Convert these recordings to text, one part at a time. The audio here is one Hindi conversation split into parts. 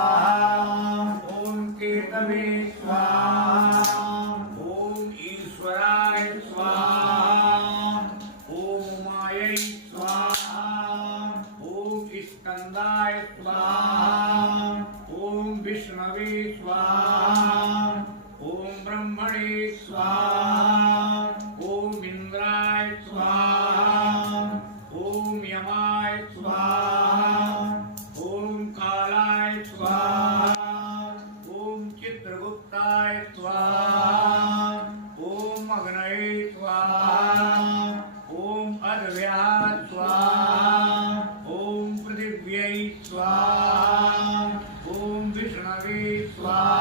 ओम केतवे स्वाहा। ओम ईश्वराय स्वाहा। ओम उमायै स्वाहा। ओम स्कंदाय स्वाहा। ओम विष्णवे स्वाहा। ओम ब्रह्मणे स्वाहा। ओम इंद्राय स्वाहा। ओम यमाय स्वाहा। ओम कालाय स्वाहा। ओम चित्रगुप्ताय स्वाहा। ओम अग्नये स्वाहा। ओम अद्भ्याय स्वाहा। ओम पृथिव्यै स्वाहा। ओम विष्णवे स्वाहा।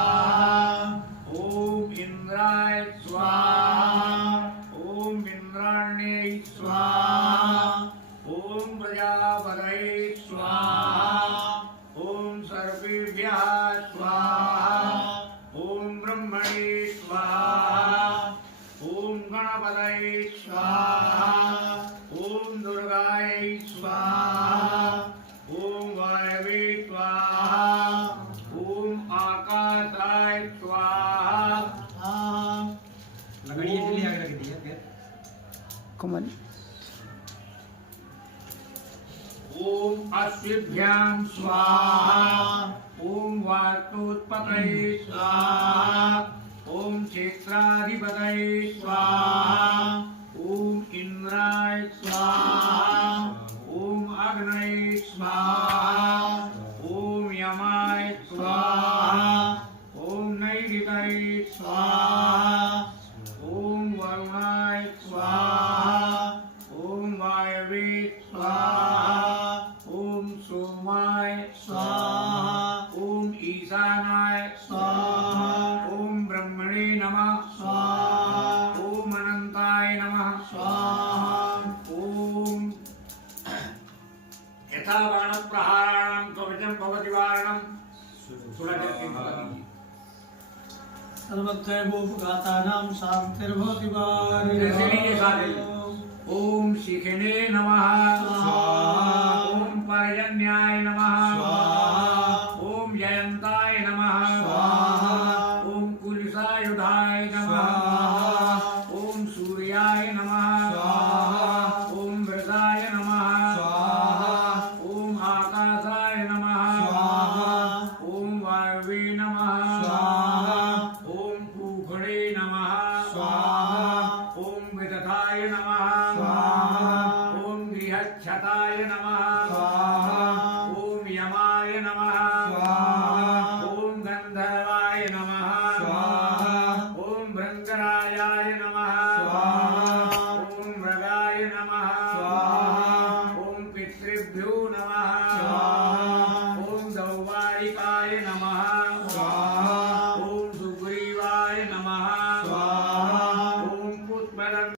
ओम इंद्राय स्वाहा। ओम इंद्राण्यै स्वाहा। ओम प्रजापतये स्वाहा। ओम सर्वेभ्यः स्वाहा। ओम ब्रह्मणे स्वाहा। ओम गणपतये स्वाहा। ओम दुर्गायै स्वाहा। ओम वायवे स्वाहा। ओम आकाशाय स्वाहा। लगड़ी इसलिए आगे रख दी है फिर कमल। ओम अश्विभ्यां स्वाहा। ओम वास्तुत्पतये स्वाहा। ओम क्षेत्राधिपतये स्वाहा। ओम इंद्राय स्वाहा। ओम अग्नये स्वाहा। ओम यमाय स्वाहा। ओम नैऋतये स्वाहा। ओम वरुणाय स्वाहा। ओम वायवे स्वाहा। ओम सोमाय स्वाहा। ओम ईशानाय स्वाहा। ओम ब्रह्मणे नमः स्वाहा। ओम अनंताय नमः स्वाहा। ओम यथा बाणप्रहाराणां कवचं भवति वारणं। थोड़ा देर के बाद सर्वत्रैवोपघातानां शान्तिर्भवति वारिः। ओम शिखिने नमः स्वाहा। ओम पर्जन्याय नमः स्वाहा। ओम जयंताय नमः स्वाहा। ओम कुलिसायुधाय नमः स्वाहा। ओम सूर्याय नमः स्वाहा। ओम वृदाय नमः स्वाहा। ओम आकाशाय नमः स्वाहा। ओम वायवे नमः स्वाहा। ओम पूखणे नमः स्वाहा। ओम विदधाय नमः स्वाहा। ओम गृहच्छताय नमः स्वाहा। ओम यमाय नमः स्वाहा। ओम गंधर्वाय नमः स्वाहा। ओम भृंगराजाय नमः